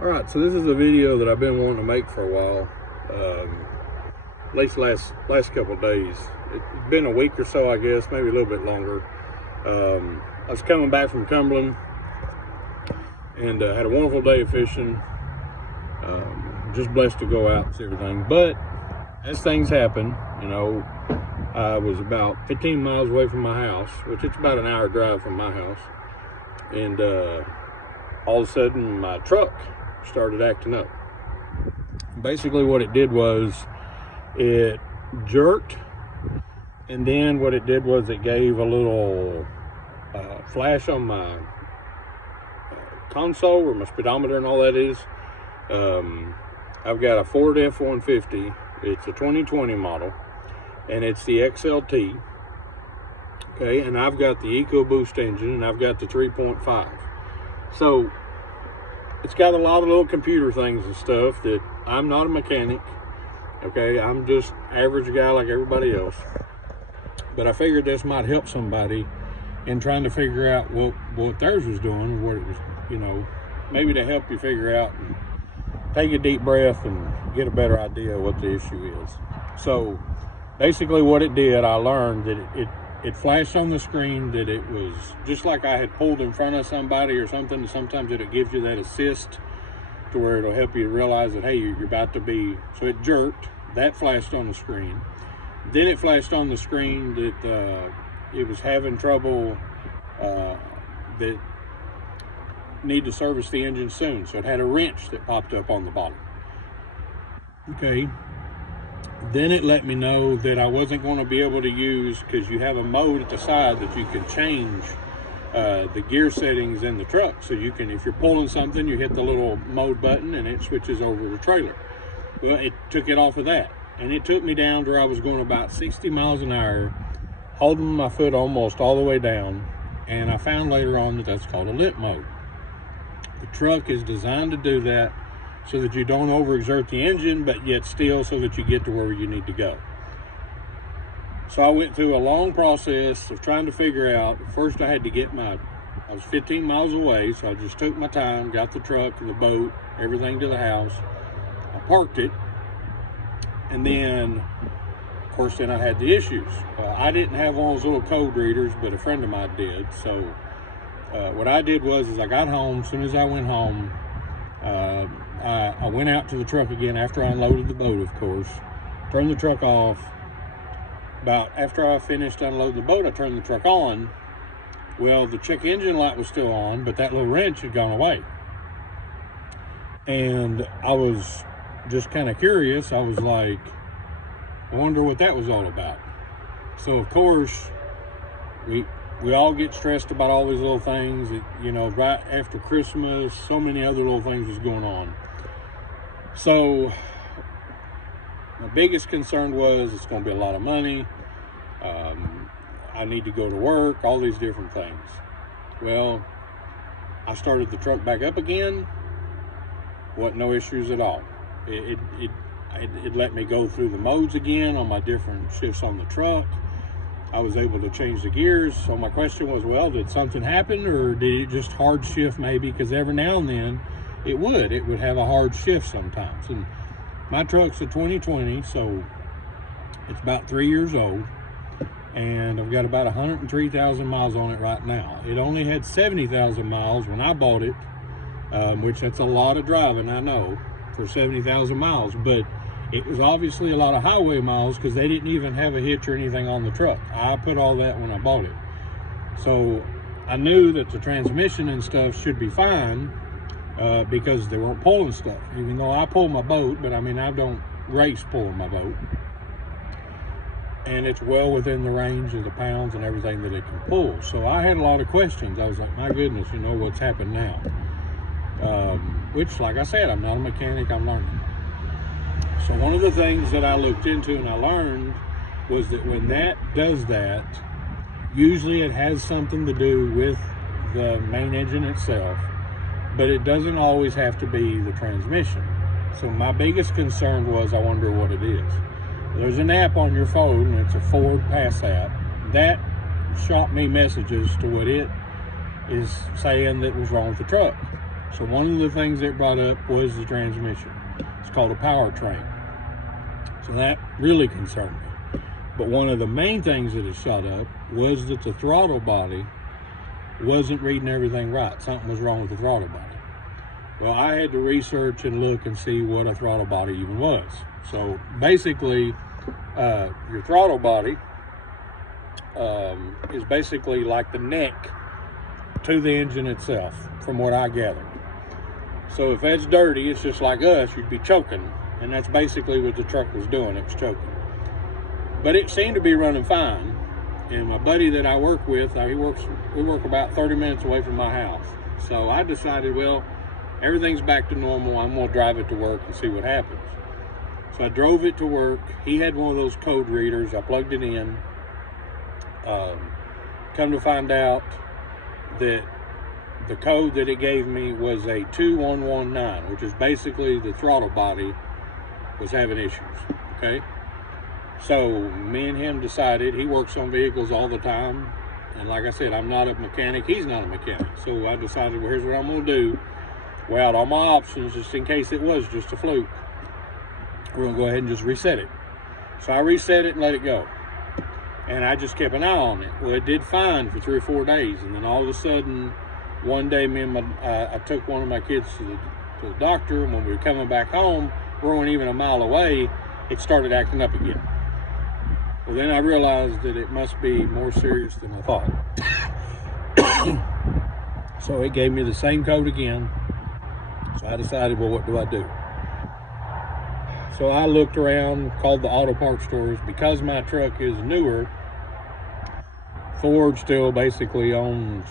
Alright, so this is a video that I've been wanting to make for a while, at least last couple of days. It's been a week or so, I guess, maybe a little bit longer. I was coming back from Cumberland and had a wonderful day of fishing. Just blessed to go out and see everything. But as things happen, you know, I was about 15 miles away from my house, which it's about an hour drive from my house. And all of a sudden my truck started acting up. Basically what it did was it jerked, and then what it did was it gave a little flash on my console where my speedometer and all that is. I've got a Ford F150. It's a 2020 model, and it's the XLT. Okay, and I've got the EcoBoost engine, and I've got the 3.5. So it's got a lot of little computer things and stuff that I'm not a mechanic. Okay, I'm just average guy like everybody else. But I figured this might help somebody in trying to figure out what theirs was doing, what it was, you know, maybe to help you figure out and take a deep breath and get a better idea of what the issue is. So basically what it did, I learned that it flashed on the screen that it was just like I had pulled in front of somebody or something. Sometimes it gives you that assist to where it'll help you realize that, hey, you're about to be, so it jerked. That flashed on the screen. Then it flashed on the screen that it was having trouble, that need to service the engine soon. So it had a wrench that popped up on the bottom. Okay. Then it let me know that I wasn't going to be able to use, because you have a mode at the side that you can change the gear settings in the truck. So you can, if you're pulling something, you hit the little mode button and it switches over to trailer. Well, it took it off of that, and it took me down to where I was going about 60 miles an hour, holding my foot almost all the way down. And I found later on that that's called a limp mode. The truck is designed to do that so that you don't overexert the engine, but yet still so that you get to where you need to go. So I went through a long process of trying to figure out. First I had to get I was 15 miles away, so I just took my time, got the truck, the boat, everything to the house. I parked it, and then, of course, then I had the issues. I didn't have one of those little code readers, but a friend of mine did. So what I did was I got home. As soon as I went home, I went out to the truck again after I unloaded the boat, of course. Turned the truck off. About after I finished unloading the boat, I turned the truck on. Well, the check engine light was still on, but that little wrench had gone away. And I was just kind of curious. I was like, I wonder what that was all about. So, of course, we all get stressed about all these little things. You know, right after Christmas, so many other little things was going on. So my biggest concern was it's going to be a lot of money. I need to go to work, all these different things. Well, I started the truck back up again. Wasn't no issues at all. It let me go through the modes again on my different shifts on the truck. I was able to change the gears. So my question was, well, did something happen, or did it just hard shift maybe? Because every now and then it would have a hard shift sometimes. And my truck's a 2020, so it's about 3 years old, and I've got about 103,000 miles on it right now. It only had 70,000 miles when I bought it, which that's a lot of driving, I know, for 70,000 miles, but it was obviously a lot of highway miles because they didn't even have a hitch or anything on the truck. I put all that when I bought it. So I knew that the transmission and stuff should be fine, because they weren't pulling stuff. Even though I pull my boat, but I mean, I don't race pulling my boat. And it's well within the range of the pounds and everything that it can pull. So I had a lot of questions. I was like, my goodness, you know, what's happened now? Which, like I said, I'm not a mechanic, I'm learning. So one of the things that I looked into and I learned was that when that does that, usually it has something to do with the main engine itself, but it doesn't always have to be the transmission. So my biggest concern was, I wonder what it is. There's an app on your phone, and it's a Ford Pass app. That shot me messages to what it is saying that was wrong with the truck. So one of the things that brought up was the transmission. It's called a powertrain. So that really concerned me. But one of the main things that it shot up was that the throttle body wasn't reading everything right. Something was wrong with the throttle body. Well, I had to research and look and see what a throttle body even was. So basically, your throttle body is basically like the neck to the engine itself, from what I gathered. So if that's dirty, it's just like us, you'd be choking, and that's basically what the truck was doing. It was choking. But it seemed to be running fine. And my buddy that I work with, we work about 30 minutes away from my house. So I decided, well, everything's back to normal. I'm gonna drive it to work and see what happens. So I drove it to work. He had one of those code readers. I plugged it in. Come to find out that the code that it gave me was a 2119, which is basically the throttle body was having issues, okay? So me and him decided, he works on vehicles all the time, and like I said, I'm not a mechanic, he's not a mechanic. So I decided, well, here's what I'm gonna do. Weigh out all my options just in case it was just a fluke. We're gonna go ahead and just reset it. So I reset it and let it go. And I just kept an eye on it. Well, it did fine for 3 or 4 days, and then all of a sudden, one day I took one of my kids to the doctor, and when we were coming back home, we weren't even a mile away, it started acting up again. Well, then I realized that it must be more serious than I thought. So it gave me the same code again. So I decided, well, what do I do? So I looked around, called the auto parts stores. Because my truck is newer, Ford still basically owns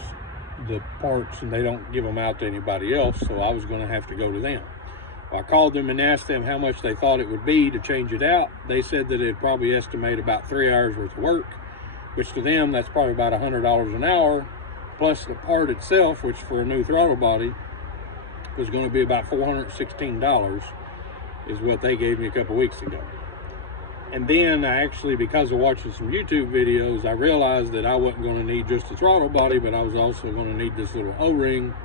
the parts and they don't give them out to anybody else, so I was going to have to go to them. I called them and asked them how much they thought it would be to change it out. They said that it'd probably estimate about 3 hours worth of work, which to them, that's probably about $100 an hour, plus the part itself, which for a new throttle body was going to be about $416, is what they gave me a couple weeks ago. And then I actually, because of watching some YouTube videos, I realized that I wasn't going to need just the throttle body, but I was also going to need this little O-ring.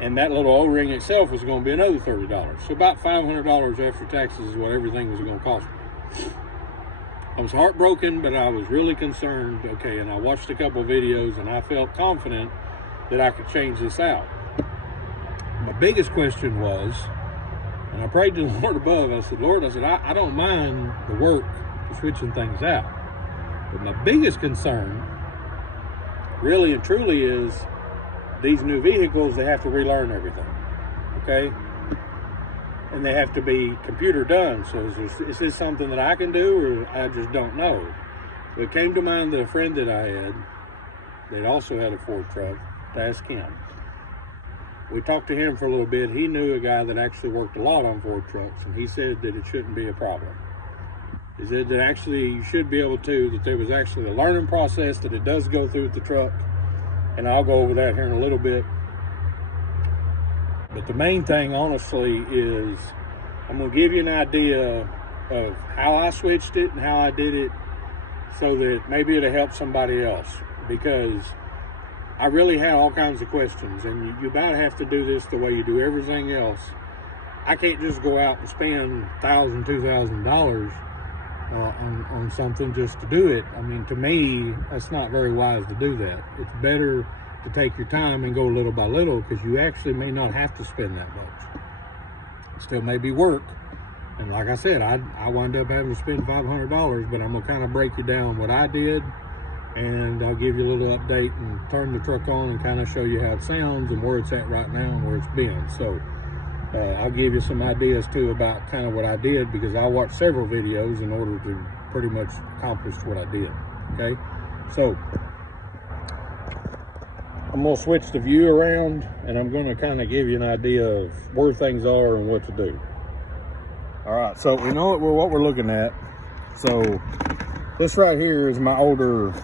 And that little O-ring itself was going to be another $30. So about $500 after taxes is what everything was going to cost me. I was heartbroken, but I was really concerned. Okay, and I watched a couple of videos and I felt confident that I could change this out. My biggest question was, and I prayed to the Lord above, I said, Lord, I don't mind the work for switching things out. But my biggest concern, really and truly, is these new vehicles, they have to relearn everything, okay? And they have to be computer done. So is this something that I can do, or I just don't know? It came to mind that a friend that I had, that also had a Ford truck, to ask him. We talked to him for a little bit. He knew a guy that actually worked a lot on Ford trucks, and he said that it shouldn't be a problem. He said that actually you should be able to, that there was actually a learning process that it does go through with the truck, and I'll go over that here in a little bit. But the main thing, honestly, is I'm going to give you an idea of how I switched it and how I did it, so that maybe it'll help somebody else, because I really had all kinds of questions, and you about have to do this the way you do everything else. I can't just go out and spend $1,000, $2,000 on something just to do it. I mean, to me, that's not very wise to do that. It's better to take your time and go little by little, because you actually may not have to spend that much. It still may be work, and like I said, I wind up having to spend $500, but I'm gonna kind of break you down what I did, and I'll give you a little update and turn the truck on and kind of show you how it sounds and where it's at right now and where it's been. So I'll give you some ideas too about kind of what I did, because I watched several videos in order to pretty much accomplish what I did. Okay, so I'm going to switch the view around, and I'm going to kind of give you an idea of where things are and what to do. All right, so we know what we're looking at. So this right here is my older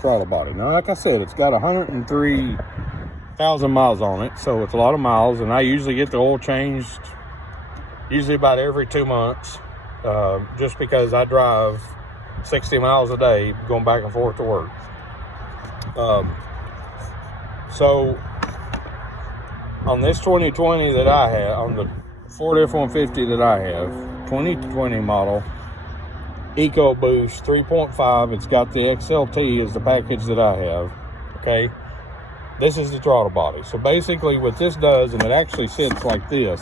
throttle body. Now, like I said, it's got 103,000 miles on it, so it's a lot of miles, and I usually get the oil changed usually about every 2 months, just because I drive 60 miles a day going back and forth to work. So on this 2020 that I have, on the Ford F-150 that I have, 2020 model, EcoBoost 3.5, it's got the XLT is the package that I have, okay? This is the throttle body. So basically what this does, and it actually sits like this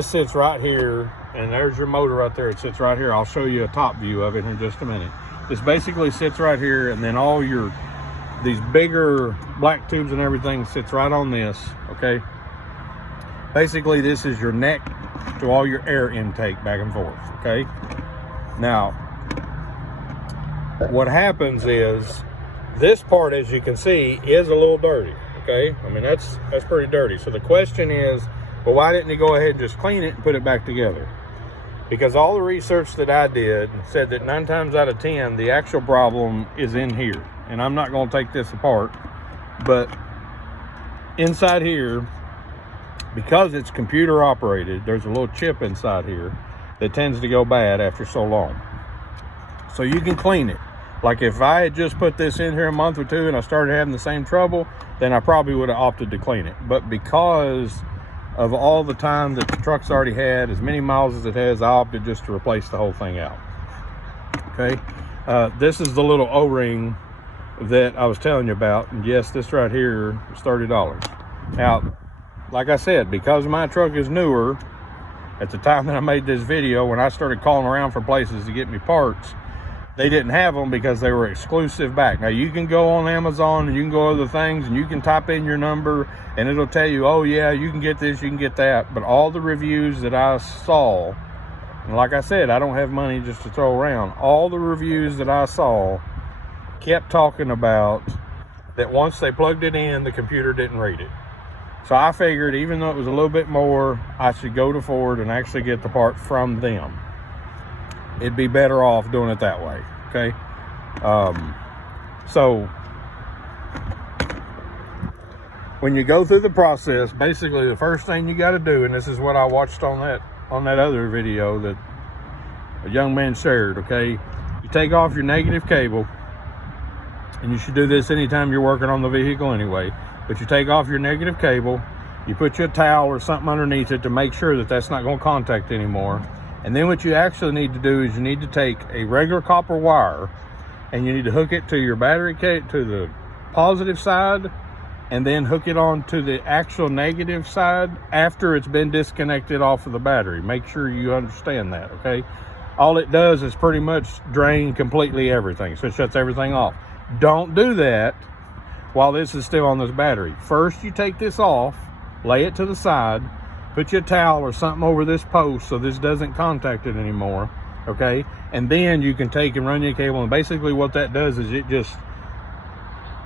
sits right here, and there's your motor right there. It sits right here. I'll show you a top view of it in just a minute. This basically sits right here, and then all these bigger black tubes and everything sits right on this, okay? Basically, this is your neck to all your air intake back and forth, okay? Now, what happens is, this part, as you can see, is a little dirty, okay? I mean, that's pretty dirty. So the question is, well, why didn't he go ahead and just clean it and put it back together? Because all the research that I did said that 9 times out of 10, the actual problem is in here. And I'm not going to take this apart, but inside here, because it's computer operated, there's a little chip inside here that tends to go bad after so long. So you can clean it. Like if I had just put this in here a month or two and I started having the same trouble, then I probably would have opted to clean it. But because of all the time that the truck's already had, as many miles as it has, I opted just to replace the whole thing out. Okay, this is the little O-ring that I was telling you about, and yes, this right here is $30. Now, like I said, because my truck is newer, at the time that I made this video, when I started calling around for places to get me parts, they didn't have them because they were exclusive back. Now you can go on Amazon and you can go other things and you can type in your number and it'll tell you, oh yeah, you can get this, you can get that. But all the reviews that I saw, and like I said, I don't have money just to throw around. All the reviews that I saw kept talking about that once they plugged it in, the computer didn't read it. So I figured, even though it was a little bit more, I should go to Ford and actually get the part from them. It'd be better off doing it that way, okay? So when you go through the process, basically the first thing you got to do, and this is what I watched on that other video that a young man shared, okay? You take off your negative cable, and you should do this anytime you're working on the vehicle anyway, but you take off your negative cable, you put your towel or something underneath it to make sure that that's not going to contact anymore. And then what you actually need to do is you need to take a regular copper wire and you need to hook it to your battery cable, to the positive side, and then hook it on to the actual negative side after it's been disconnected off of the battery. Make sure you understand that, okay? All it does is pretty much drain completely everything, so it shuts everything off. Don't do that while this is still on this battery. First, you take this off, lay it to the side, put your towel or something over this post so this doesn't contact it anymore, okay? And then you can take and run your cable, and basically what that does is it just,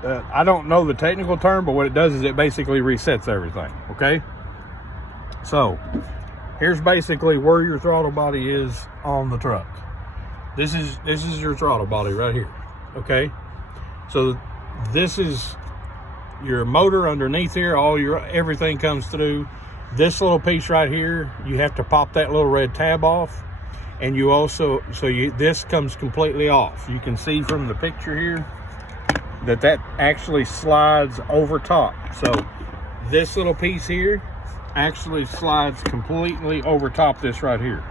I don't know the technical term, but what it does is it basically resets everything, okay? So, here's basically where your throttle body is on the truck. This is your throttle body right here, okay? So, this is your motor underneath here, everything comes through. This little piece right here, you have to pop that little red tab off, and you also, this comes completely off. You can see from the picture here that actually slides over top. So this little piece here actually slides completely over top this right here.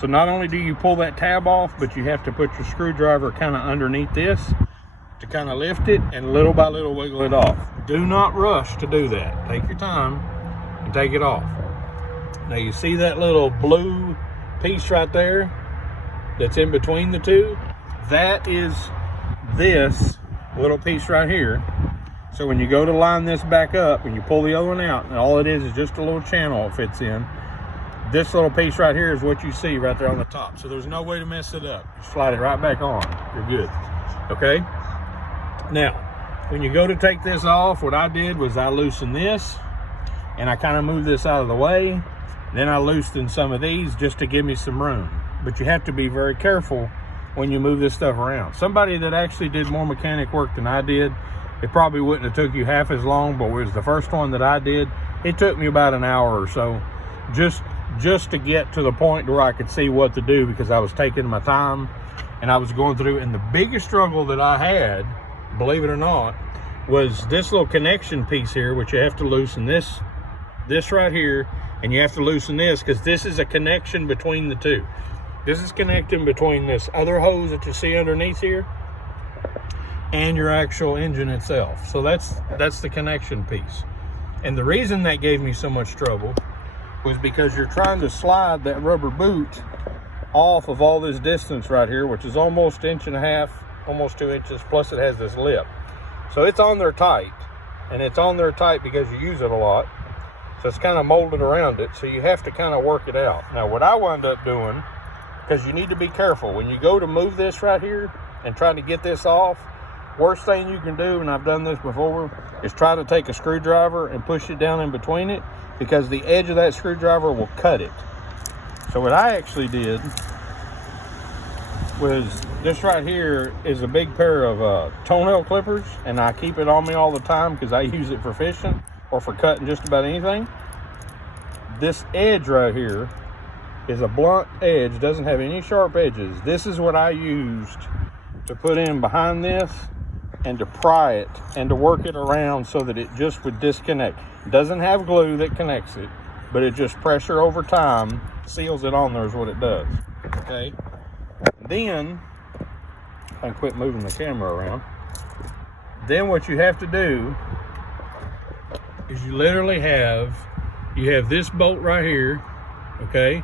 So not only do you pull that tab off, but you have to put your screwdriver kind of underneath this to kind of lift it and little by little wiggle it off. Do not rush to do that. Take your time and take it off. Now you see that little blue piece right there that's in between the two? That is this little piece right here. So when you go to line this back up and you pull the other one out, and all it is just a little channel it fits in, this little piece right here is what you see right there on the top. So there's no way to mess it up. Just slide it right back on. You're good. Okay? Now, when you go to take this off, what I did was I loosened this and I kind of moved this out of the way. Then I loosened some of these just to give me some room. But you have to be very careful when you move this stuff around. Somebody that actually did more mechanic work than I did, it probably wouldn't have took you half as long, but it was the first one that I did. It took me about an hour or so just to get to the point where I could see what to do, because I was taking my time and I was going through. And the biggest struggle that I had, believe it or not, was this little connection piece here, which you have to loosen this this right here, and you have to loosen this because this is a connection between the two. This is connecting between this other hose that you see underneath here and your actual engine itself. So that's the connection piece. And the reason that gave me so much trouble was because you're trying to slide that rubber boot off of all this distance right here, which is almost 1.5 inches, almost 2 inches, plus it has this lip. So it's on there tight, and it's on there tight because you use it a lot. So it's kind of molded around it, so you have to kind of work it out. Now what I wound up doing, because you need to be careful when you go to move this right here and try to get this off, worst thing you can do, and I've done this before, is try to take a screwdriver and push it down in between it, because the edge of that screwdriver will cut it. So what I actually did was, this right here is a big pair of toenail clippers, and I keep it on me all the time because I use it for fishing or for cutting just about anything. This edge right here is a blunt edge, doesn't have any sharp edges. This is what I used to put in behind this and to pry it and to work it around so that it just would disconnect. It doesn't have glue that connects it, but it just pressure over time seals it on there is what it does. Okay, then I quit moving the camera around. Then what you have to do is you literally have this bolt right here. Okay,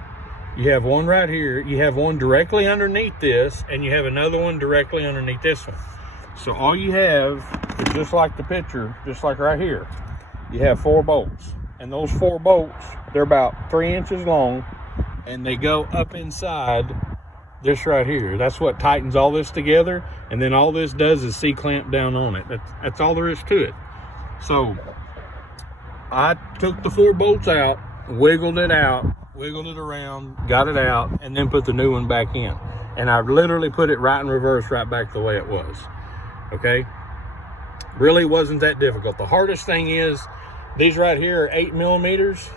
you have one right here, you have one directly underneath this, and you have another one directly underneath this one. So all you have is, just like the picture, just like right here, you have 4 bolts, and those 4 bolts, they're about 3 inches long, and they go up inside this right here. That's what tightens all this together, and then all this does is C-clamp down on it. That's all there is to it. So I took the 4 bolts out, wiggled it out, wiggled it around, got it out, and then put the new one back in. And I literally put it right in reverse, right back the way it was. Okay, really wasn't that difficult. The hardest thing is these right here are 8 millimeters,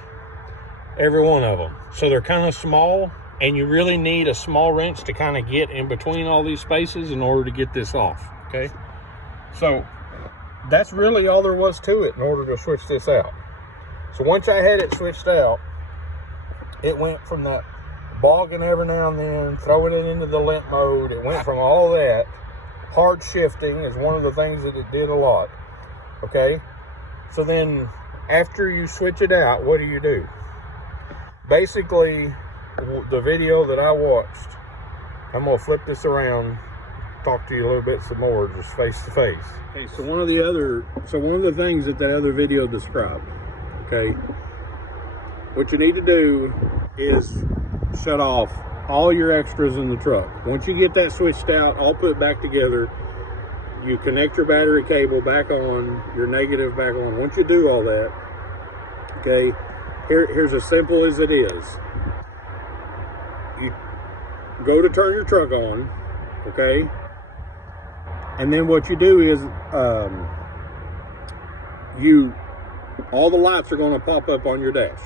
every one of them. So they're kind of small, and you really need a small wrench to kind of get in between all these spaces in order to get this off. Okay, so that's really all there was to it in order to switch this out. So once I had it switched out, it went from that bogging every now and then, throwing it into the limp mode. It went from all that. Hard shifting is one of the things that it did a lot. Okay, so then after you switch it out, what do? Basically, the video that I watched, I'm gonna flip this around, talk to you a little bit some more, just face to face. Okay, so one of the things that other video described, okay, what you need to do is shut off all your extras in the truck. Once you get that switched out, all put back together, you connect your battery cable back on, your negative back on. Once you do all that, okay, here's as simple as it is. You go to turn your truck on, okay, and then what you do is all the lights are going to pop up on your dash.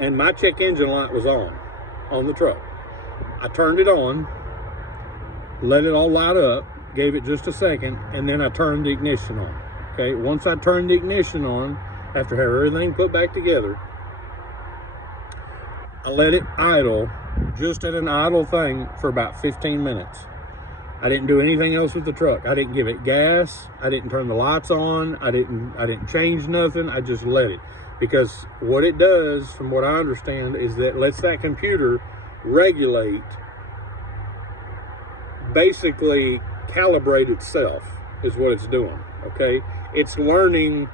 And my check engine light was on the truck. I turned it on, let it all light up, gave it just a second, and then I turned the ignition on. Okay, once I turned the ignition on, after having everything put back together, I let it idle, just at an idle thing, for about 15 minutes. I didn't do anything else with the truck. I didn't give it gas. I didn't turn the lights on. I didn't change nothing. I just let it. Because what it does, from what I understand, is that it lets that computer regulate, basically calibrate itself, is what it's doing. Okay, it's learning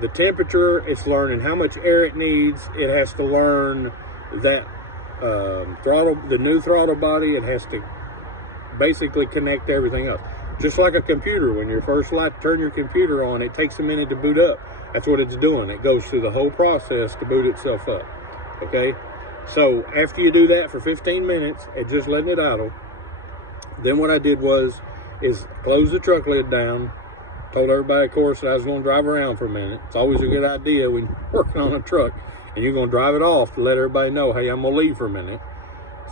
the temperature, it's learning how much air it needs, it has to learn that throttle, the new throttle body, it has to basically connect everything else. Just like a computer, when you first turn your computer on, it takes a minute to boot up. That's what it's doing. It goes through the whole process to boot itself up. Okay, so after you do that for 15 minutes and just letting it idle, then what I did is close the truck lid down, told everybody, of course, that I was going to drive around for a minute. It's always a good idea when you're working on a truck and you're going to drive it off to let everybody know, hey, I'm going to leave for a minute.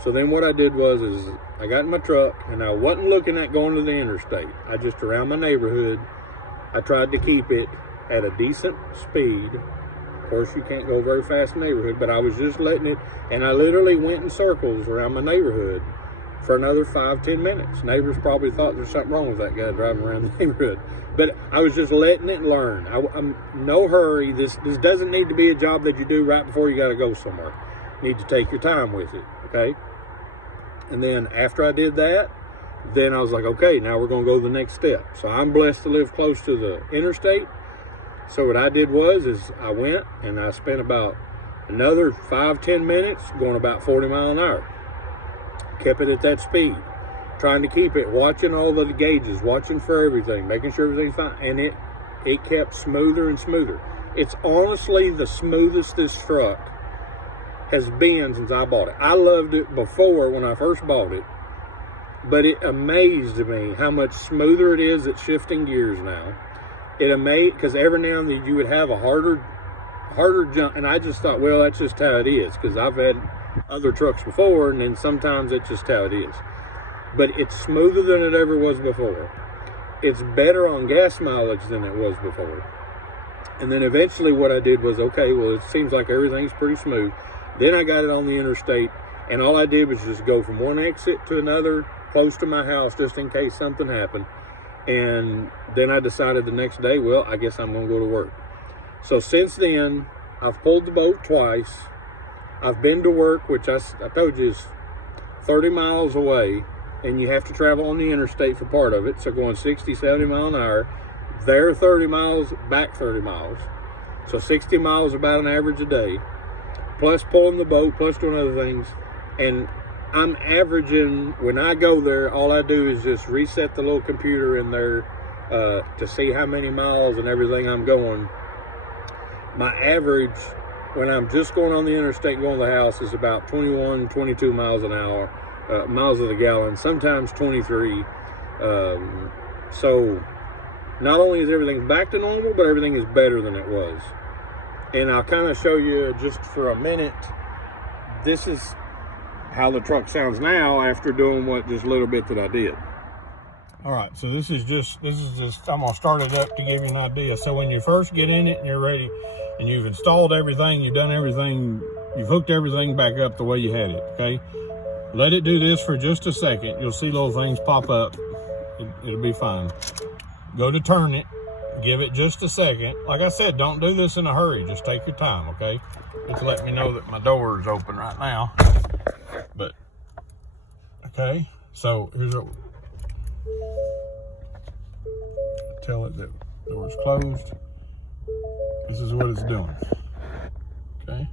So then what I did is I got in my truck, and I wasn't looking at going to the interstate. I just, around my neighborhood, I tried to keep it at a decent speed. Of course, you can't go very fast in the neighborhood, but I was just letting it, and I literally went in circles around my neighborhood for another 5-10 minutes. Neighbors probably thought there's something wrong with that guy driving around the neighborhood, but I was just letting it learn. I'm no hurry. This doesn't need to be a job that you do right before you got to go somewhere. You need to take your time with it, okay? And then after I did that, then I was like, okay, now we're going to go to the next step. So I'm blessed to live close to the interstate. So what I did is I went and I spent about another 5-10 minutes going about 40 miles an hour. Kept it at that speed, trying to keep it, watching all the gauges, watching for everything, making sure everything's fine. And it kept smoother and smoother. It's honestly the smoothest this truck has been since I bought it. I loved it before when I first bought it, but it amazed me how much smoother it is at shifting gears now. It amazed, because every now and then you would have a harder jump, and I just thought, well, that's just how it is, because I've had other trucks before, and then sometimes it's just how it is. But it's smoother than it ever was before. It's better on gas mileage than it was before. And then eventually what I did was, okay, well, it seems like everything's pretty smooth. Then I got it on the interstate, and all I did was just go from one exit to another close to my house just in case something happened. And then I decided the next day, well, I guess I'm going to go to work. So since then, I've pulled the boat twice. I've been to work, which I told you is 30 miles away, and you have to travel on the interstate for part of it. So going 60, 70 miles an hour, there 30 miles, back 30 miles. So 60 miles about an average a day, plus pulling the boat, plus doing other things. And I'm averaging, when I go there, all I do is just reset the little computer in there to see how many miles and everything I'm going. My average, when I'm just going on the interstate going to the house, is about 21, 22 miles an hour, miles of the gallon, sometimes 23. So not only is everything back to normal, but everything is better than it was. And I'll kind of show you just for a minute. This is how the truck sounds now after doing just a little bit that I did. All right, so this is just, I'm gonna start it up to give you an idea. So when you first get in it and you're ready and you've installed everything, you've done everything, you've hooked everything back up the way you had it, okay? Let it do this for just a second. You'll see little things pop up. It'll be fine. Go to turn it, give it just a second. Like I said, don't do this in a hurry. Just take your time, okay? Just let me know that my door is open right now. But, okay, so here's what, tell it that the door is closed. This is what it's doing, okay?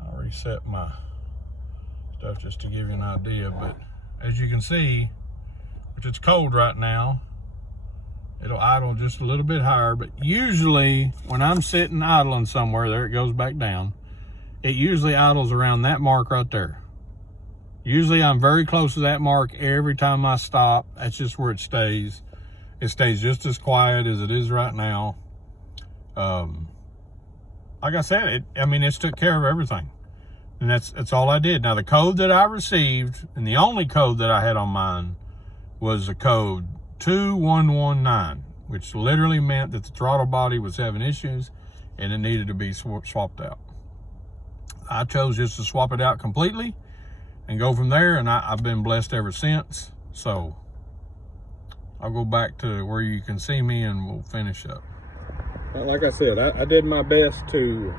I'll reset my stuff just to give you an idea, but as you can see, which it's cold right now, it'll idle just a little bit higher, but usually when I'm sitting idling somewhere, there it goes back down. It usually idles around that mark right there. Usually I'm very close to that mark every time I stop. That's just where it stays. It stays just as quiet as it is right now. Like I said, it's took care of everything. And that's all I did. Now the code that I received, and the only code that I had on mine, was the code 2119, which literally meant that the throttle body was having issues and it needed to be swapped out. I chose just to swap it out completely and go from there, and I've been blessed ever since. So I'll go back to where you can see me and we'll finish up. Like I said, I did my best to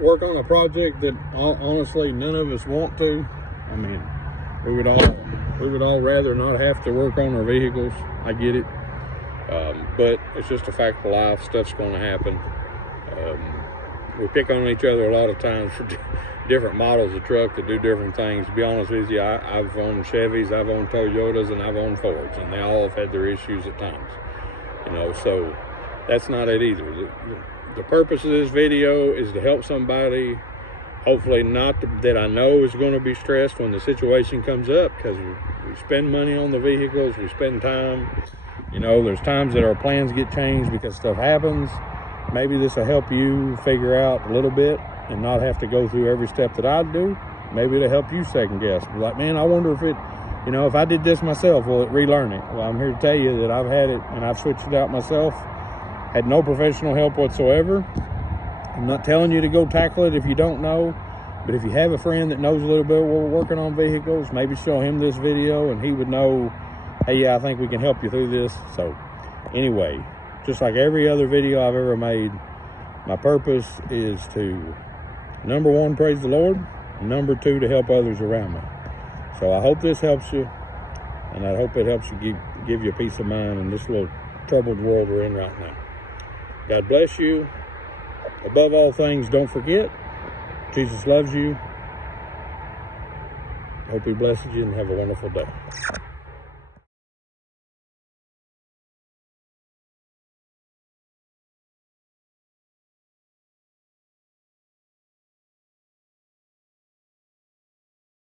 work on a project that honestly none of us want to. I mean, we would all rather not have to work on our vehicles. I get it, but it's just a fact of life. Stuff's going to happen. We pick on each other a lot of times for different models of truck that do different things. To be honest with you, I've owned Chevys, I've owned Toyotas, and I've owned Fords, and they all have had their issues at times. So that's not it either. The purpose of this video is to help somebody, hopefully not that I know is going to be stressed when the situation comes up, because we spend money on the vehicles, we spend time. There's times that our plans get changed because stuff happens. Maybe this will help you figure out a little bit and not have to go through every step that I do. Maybe it'll help you second guess. Be like, man, I wonder if You know, if I did this myself, will it relearn it? Well, I'm here to tell you that I've had it and I've switched it out myself. Had no professional help whatsoever. I'm not telling you to go tackle it if you don't know, but if you have a friend that knows a little bit what we're working on vehicles, maybe show him this video and he would know, hey, yeah, I think we can help you through this. So anyway, just like every other video I've ever made, my purpose is to, number one, praise the Lord, number two, to help others around me. So I hope this helps you, and I hope it helps you give you peace of mind in this little troubled world we're in right now. God bless you. Above all things, don't forget, Jesus loves you. Hope he blesses you and have a wonderful day.